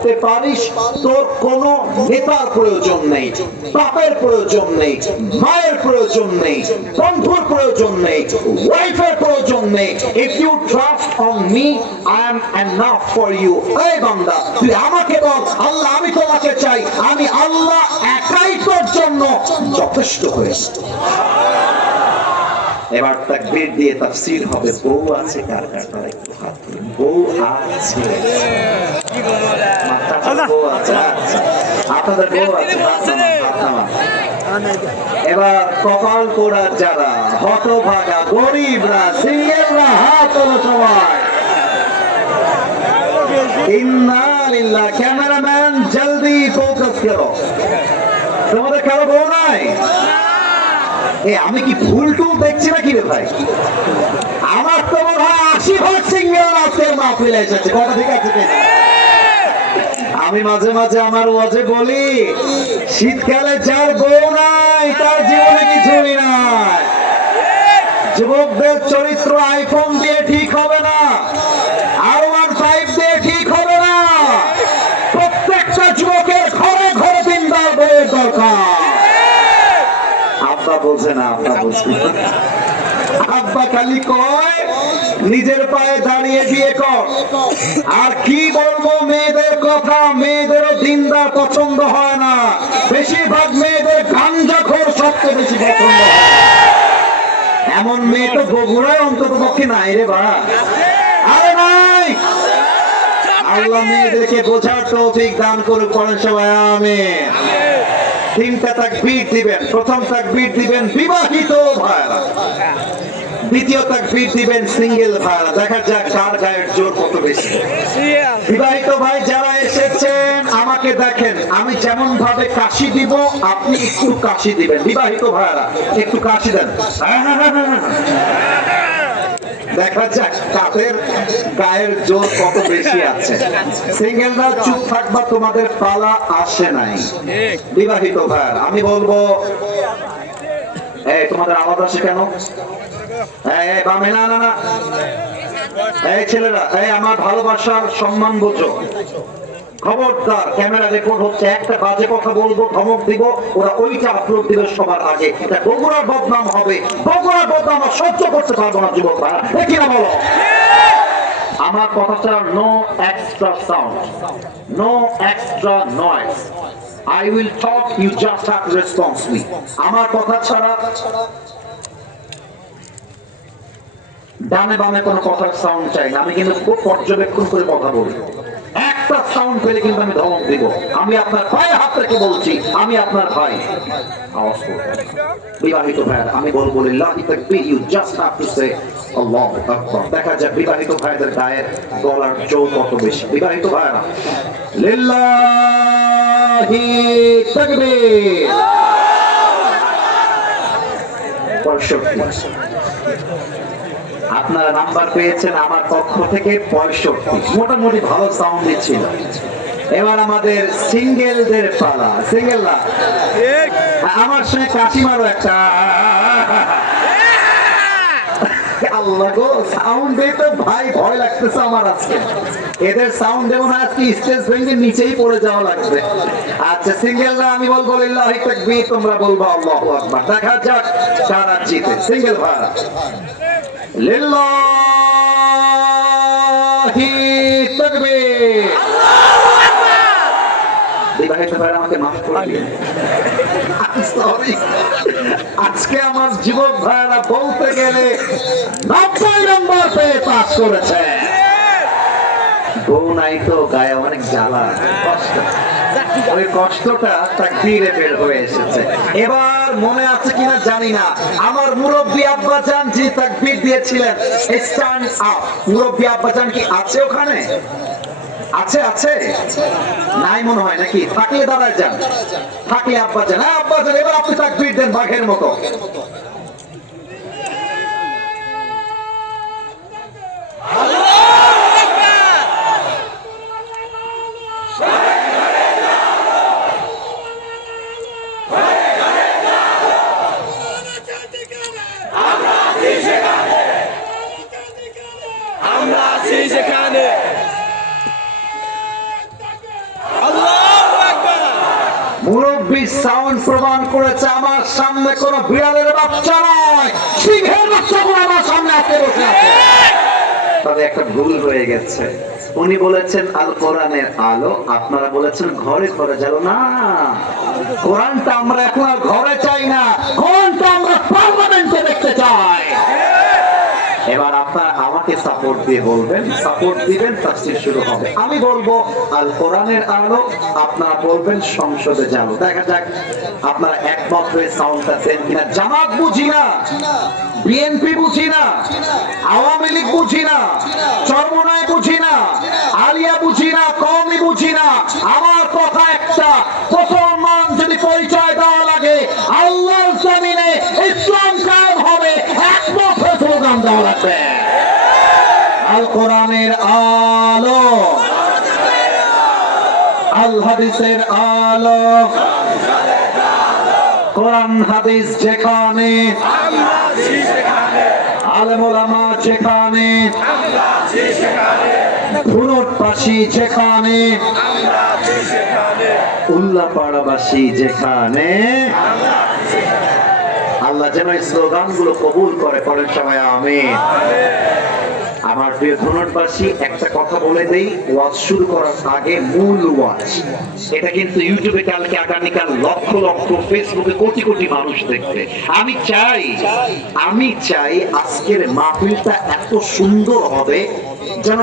করতে পারিস, তোর কোনো নেতার প্রয়োজন নেই, বাপের প্রয়োজন নেই, মায়ের প্রয়োজন নেই, বন্ধুর প্রয়োজন নেই, ওয়াইফের প্রয়োজন নেই। If you trust on me, I am enough for you. এই বান্দা, তুই আমাকে বল, আল্লাহ আমি তোমাকে চাই, আমি আল্লাহ একাই তোর জন্য যথেষ্ট হয়েছে। এবার তাকবীর দিয়ে তাফসীর হবে। বউ আছে কার কার, একটু হাত তুলুন। বউ আছে, বউ আছে, আপনাদের বউ আছে। এবার কপাল পোড়া যারা, হতভাগা গরিবরা, সিঙ্গেলরা, হাত তোলো সবাই। ইন্না লিল্লাহ। ক্যামেরাম্যান জলদি ফোকাস করো। তোমাদের কারো বউ নাই? আমি কি ভুল টুল দেখছি নাকি রে ভাই? আমার তো মনে হয় 80% সিঙ্গেল আজকের মাহফিলে এসেছে। কথা ঠিক আছে কিনা? আমি মাঝে মাঝে আমার ওয়াজে বলি, শীতকালে যার বউ নাই তার জীবনে কিছুই নাই। যুবকদের চরিত্র আইফোন দিয়ে ঠিক হবে না, R15 দিয়ে ঠিক হবে না। প্রত্যেকটা যুবকের ঘরে ঘরে দিনদার বউয়ের দরকার। আব্বা বলছে না, আব্বা বলছে, আব্বা খালি কয় নিজের পায়ে দাঁড়িয়ে বিয়ে কর। আর কি বলবো মেয়েদের কথা, মেয়েদেরও দিনদার পছন্দ হয় না। বেশিরভাগ মেয়েদের গাঞ্জাখোর সবচেয়ে বেশি পছন্দ হয়। এমন মেয়ে তো বগুড়ায় অন্তত পক্ষে নাই রে বা। আরে নাই। আল্লাহ মেয়েদেরকে বোঝার তৌফিক দান করুক, পড়েন সবাই আমিন। তিনটা তাকবীর দিবেন। প্রথম তাকবীর দিবেন বিবাহিত ভাইরা, দ্বিতীয় তাকবীর দিবেন সিঙ্গেল ভাইরা। দেখা যাক কার গায়ের জোর কত বেশি। বিবাহিত ভাই যারা এসেছেন আমাকে দেখেন, আমি যেমন ভাবে কাশি দিব আপনি একটু কাশি দিবেন। বিবাহিত ভাইরা একটু কাশি দেন। দেখা যাক তাদের গায়ের জোর কত বেশি আছে। সিঙ্গেলরা চুপ থাকবা, তোমাদের পালা আসে নাই। বিবাহিত ভাই আমি বলবো, এই তোমাদের আওয়াজ আসে কেন? এই বামে না না না, এই ছেলেরা, এই আমার ভালোবাসার সম্মান বোঝো। খবরদার, ক্যামেরা রেকর্ড হচ্ছে, একটা বাজে কথা বলবো, ধমক দিব, ওরা ওইটা আপলোড দিবে সবার আগে। এটা বগুড়ার বদনাম হবে। বগুড়ার বদনাম সহ্য করতে পারবো না যুবক ভাইরা, দেখি না বলো। আমার কথাটা no extra sound, no extra noise. I will talk, you just have to respond to me. আমার কথা ছাড়া ডানে বামে কোনো কথার সাউন্ড চাই না। আমি কিন্তু খুব পর্যবেক্ষণ করে কথা বলি। একটা সাউন্ড পেলে কিন্তু আমি ধমক দিব। আমি আপনার ভাই হাত রেখে বলছি, আমি আপনার ভাই। আওয়াজ করবেন। বিবাহিত ভাইরা আমি বলবো লিল্লাহি তাকবীর, you just have to say আল্লাহু আকবার। দেখা যাক বিবাহিত ভাইদের গায়ের গলার জোর কত বেশি। বিবাহিত ভাইরা লিল্লাহি তাকবীর। 65 আপনারা নাম্বার পেয়েছেন আমার পক্ষ থেকে 65, মোটামুটি ভালো সাউন্ড ছিল। এবার আমাদের সিঙ্গেলদের পালা। সিঙ্গেলরা আমার সঙ্গে কাশি মারো একটা। আল্লাহ গো, সাউন্ড দিয়ে তো ভাই ভয় লাগতেছে আমার আজকে। এদের সাউন্ড দেবো না আজকে, স্টেজ ভেঙে নিচেই পড়ে যাওয়া লাগবে। আচ্ছা সিঙ্গেলরা আমি বলবো লিল্লাহি তাকবীর, তোমরা বলবো আল্লাহু আকবার। দেখা যাক কারা জিতে। সিঙ্গেল ভাইরা লিল্লাহি তাকবীর। বিবাহিত ভাইরা আমাকে মাফ করে দিন, সরি। আজকে আমার যুবক ভাইরা বলতে গেলে 90 নম্বর পেয়ে পাস করেছে। বউ নাই তো গায়ে অনেক জ্বালা, কষ্ট। ওই কষ্টটা তাকবীরে বের হয়ে এসেছে। এবার মনে আছে কিনা জানি না, আমার মুরব্বী আব্বাজান যে তাকবীর দিয়েছিলেন স্ট্যান্ড আপ, মুরব্বী আব্বাজান কি আছে ওখানে? আছে আছে নাই মনে হয় নাকি? থাকলে দাঁড়ায় যান, থাকলে আব্বাজান। হ্যাঁ আব্বাজান, এবার আপনি তাকবীর দেন বাঘের মতো। মুরব্বী সাউন্ড প্রমাণ করেছে আমার সামনে কোন বিড়ালের বাচ্চা নয়, সিংহের বাচ্চাগুলো আমার সামনে আজকে বসে আছে। তবে একটা ভুল হয়ে গেছে, উনি বলেছেন আল কোরআনের আলো, আপনারা বলেছেন ঘরে ঘরে যাবো না। কোরআনটা আমরা এখন আর ঘরে চাই না, কোরআনটা আমরা পার্লামেন্টে দেখতে চাই। এবার আপনারা আমাকে সাপোর্ট দিয়ে বলবেন, সাপোর্ট দিবেন, তাফসীর শুরু হবে। আমি বলবো আল কোরআনের আলো, আপনারা বলবেন সংসদে যাবো। দেখা যাক আপনারা একমত হয়ে সাউন্ডটা দেন কিনা। জামাত বুঝি না, বিএনপি বুঝি না, আওয়ামী লীগ বুঝি না, চরমোনাই বুঝি না, আলিয়া বুঝি না, কওমি বুঝি না। আমার কথা একটা, মুসলমান যদি পরিচয় দেওয়া লাগে আল্লাহর জমিনে ইসলাম কায়েম হবে, একমত হয়ে স্লোগান দেওয়া লাগবে। আল কোরআনের আলো, আল হাদিসের আলো, কোরআন হাদিস যেখানে, আলেম ওলামা যেখানে, ভুনোটবাসী যেখানে, উল্লাপাড়াবাসী যেখানে, আল্লাহ যেন এই স্লোগান গুলো কবুল করে, পড়েন সবাই আমিন। আমার প্রিয় ধনটবাসী, একটা কথা বলে দেই ওয়াজ শুরু করার আগে, মূল ওয়াজ এটা কিন্তু ইউটিউবে কালকে আগামীকাল লক্ষ লক্ষ, ফেসবুকে কোটি কোটি মানুষ দেখবে। আমি চাই আজকের মাহফিলটা এত সুন্দর হবে যেন